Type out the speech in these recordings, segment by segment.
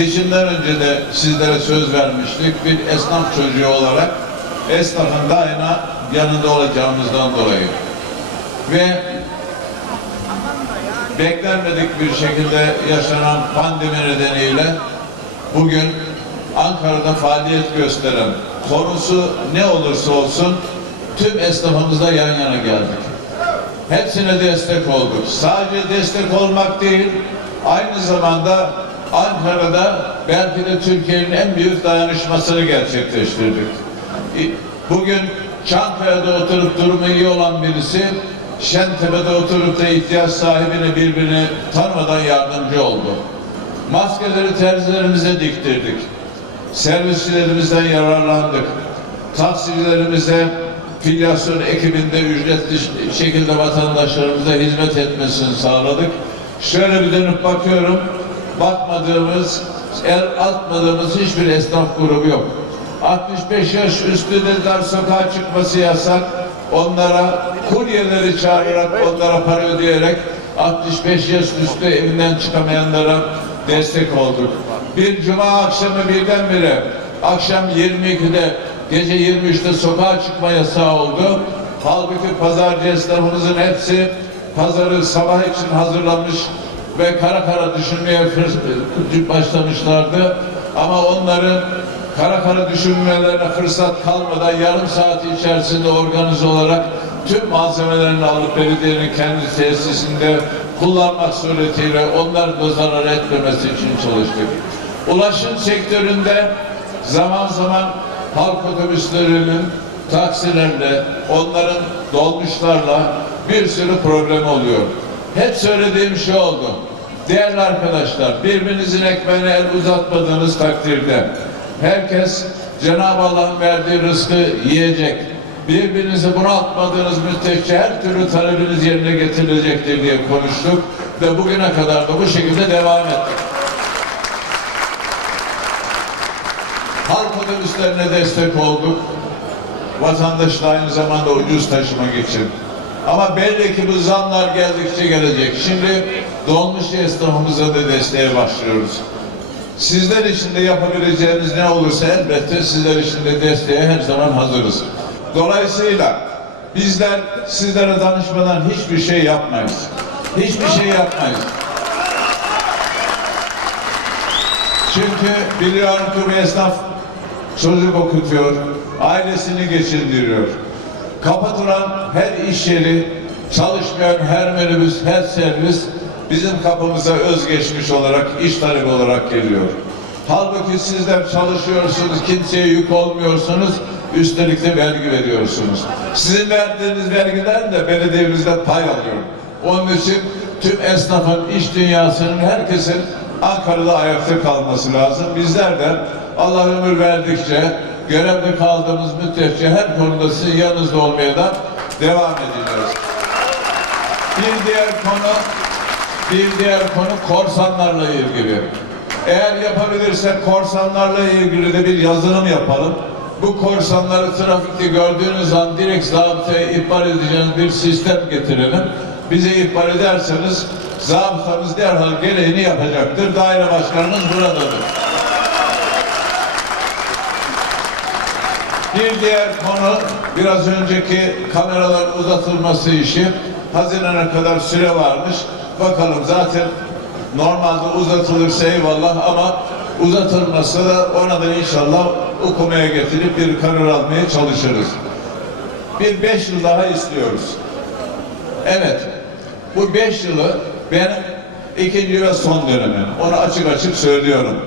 seçimden önce de sizlere söz vermiştik. Bir esnaf çocuğu olarak esnafın daima yanında olacağımızdan dolayı. Ve beklenmedik bir şekilde yaşanan pandemi nedeniyle bugün Ankara'da faaliyet gösteren konusu ne olursa olsun tüm esnafımızla yan yana geldik. Hepsine destek olduk. Sadece destek olmak değil, aynı zamanda Ankara'da belki de Türkiye'nin en büyük dayanışmasını gerçekleştirdik. Bugün Çankaya'da oturup durumu iyi olan birisi Şentepe'de oturup da ihtiyaç sahibine birbirini tanımadan yardımcı oldu. Maskeleri terzilerimize diktirdik. Servisçilerimizden yararlandık. Taksicilerimize filyasyon ekibinde ücretli şekilde vatandaşlarımıza hizmet etmesini sağladık. Şöyle bir dönüp bakıyorum, bakmadığımız, el atmadığımız hiçbir esnaf grubu yok. 65 yaş üstü dediler sokağa çıkması yasak. Onlara kuryeleri çağırarak, onlara para ödeyerek 65 yaş üstü evinden çıkamayanlara destek olduk. Bir cuma akşamı birdenbire akşam 22'de gece 23'te sokağa çıkma yasağı oldu. Halbuki pazarcı esnafımızın hepsi pazarı sabah için hazırlamış ve kara kara düşünmeye başlamışlardı. Ama onların kara kara düşünmelerine fırsat kalmadan yarım saat içerisinde organize olarak tüm malzemelerini alıp belediyenin kendi tesisinde kullanmak suretiyle onlar da zarar etmemesi için çalıştık. Ulaşım sektöründe zaman zaman halk otobüslerinin taksilerle, onların dolmuşlarla bir sürü problem oluyor. Hep söylediğim şey oldu. Değerli arkadaşlar, birbirinizin ekmeğine el uzatmadığınız takdirde herkes Cenab-ı Allah'ın verdiği rızkı yiyecek. Birbirinizi bunaltmadığınız müddetçe her türlü talebiniz yerine getirilecektir diye konuştuk ve bugüne kadar da bu şekilde devam ettik. Halk otobüslerine destek olduk. Vatandaşla aynı zamanda ucuz taşımak için. Ama belli ki bu zamlar geldikçe gelecek. Şimdi dolmuş esnafımıza da desteğe başlıyoruz. Sizler için de yapabileceğimiz ne olursa elbette sizler için de desteğe her zaman hazırız. Dolayısıyla bizler sizlere danışmadan hiçbir şey yapmayız. Hiçbir şey yapmayız. Çünkü biliyorum ki bir esnaf çocuk okutuyor, ailesini geçindiriyor. Kapatılan her iş yeri, çalışmayan her minibüs, her servis bizim kapımıza özgeçmiş olarak, iş talebi olarak geliyor. Halbuki sizler çalışıyorsunuz, kimseye yük olmuyorsunuz, üstelik de vergi veriyorsunuz. Sizin verdiğiniz vergiden de belediyemizde pay alıyor. Onun için tüm esnafın, iş dünyasının, herkesin Ankara'da ayakta kalması lazım. Bizler de Allah ömür verdikçe, görevde kaldığımız müddetçe her konuda sizin yanınızda olmaya da devam edeceğiz. Bir diğer konu, bir diğer konu korsanlarla ilgili. Eğer yapabilirsek korsanlarla ilgili de bir yazılım yapalım. Bu korsanları trafikte gördüğünüz an direkt zabıtaya ihbar edeceğiniz bir sistem getirelim. Bize ihbar ederseniz zabıtamız derhal gereğini yapacaktır. Daire başkanımız buradadır. Bir diğer konu biraz önceki kameraların uzatılması işi. Haziran'a kadar süre varmış. Bakalım zaten normalde uzatılırsa eyvallah ama uzatılmasa da ona da inşallah okumaya getirip bir karar almaya çalışırız. Bir beş yıl daha istiyoruz. Evet, bu beş yılı benim ikinci ve son dönemim. Onu açık açık söylüyorum.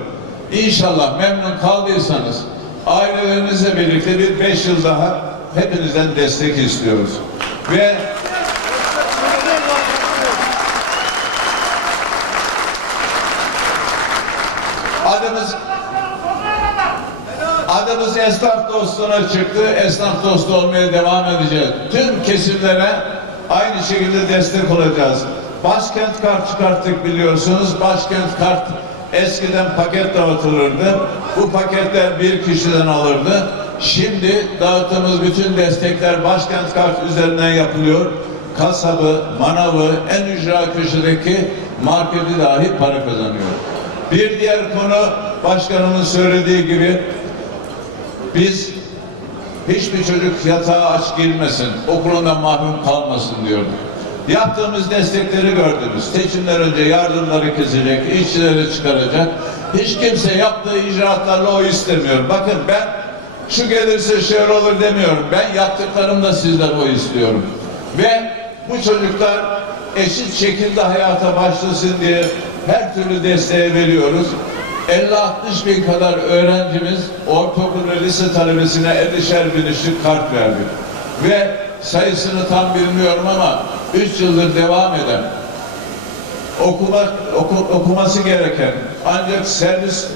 İnşallah memnun kaldıysanız ailelerinizle birlikte bir beş yıl daha hepinizden destek istiyoruz. Ve adımız adımız esnaf dostuna çıktı. Esnaf dostu olmaya devam edeceğiz. Tüm kesimlere aynı şekilde destek olacağız. Başkent kart çıkarttık biliyorsunuz. Başkent kart eskiden paket dağıtılırdı. Bu paketler bir kişiden alırdı. Şimdi dağıttığımız bütün destekler başkent kart üzerinden yapılıyor. Kasabı, manavı, en ücra köşedeki marketi dahi para kazanıyor. Bir diğer konu başkanımın söylediği gibi biz hiçbir çocuk yatağa aç girmesin, okulundan mahrum kalmasın diyorduk. Yaptığımız destekleri gördünüz. Seçimler önce yardımları kesecek, işçileri çıkaracak. Hiç kimse yaptığı icraatlarla o istemiyor. Bakın ben şu gelirse şöyle olur demiyorum. Ben yaptıklarımda sizden o istiyorum. Ve bu çocuklar eşit şekilde hayata başlasın diye her türlü desteği veriyoruz. 50-60 bin kadar öğrencimiz ortaokul ve lise talebesine 50'şer binişlik kart verdik. Ve sayısını tam bilmiyorum ama 3 yıldır devam eden okuma, oku- okuması gereken ancak servis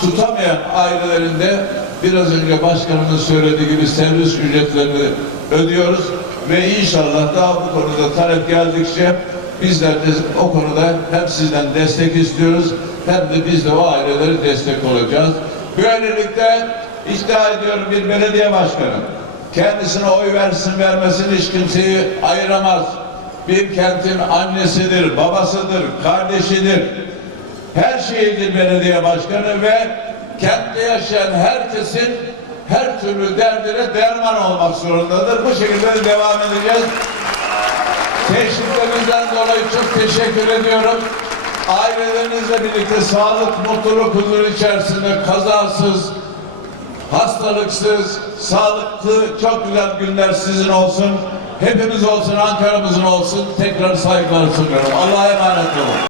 tutamayan ailelerinde biraz önce başkanımın söylediği gibi servis ücretlerini ödüyoruz ve inşallah daha bu konuda talep geldikçe bizler de o konuda hem sizden destek istiyoruz hem de biz de o ailelere destek olacağız. Böylelikle iddia ediyorum bir belediye başkanı kendisine oy versin vermesin hiç kimseyi ayıramaz. Bir kentin annesidir, babasıdır, kardeşidir. Her şeyidir belediye başkanı ve kentte yaşayan herkesin her türlü derdine derman olmak zorundadır. Bu şekilde de devam edeceğiz. Teşviklerinizden dolayı çok teşekkür ediyorum. Ailelerinizle birlikte sağlık, mutluluk, huzur içerisinde kazasız, hastalıksız, sağlıklı, çok güzel günler sizin olsun. Hepimiz olsun, Ankara'mızın olsun. Tekrar saygılar sunuyorum. Allah'a emanet olun.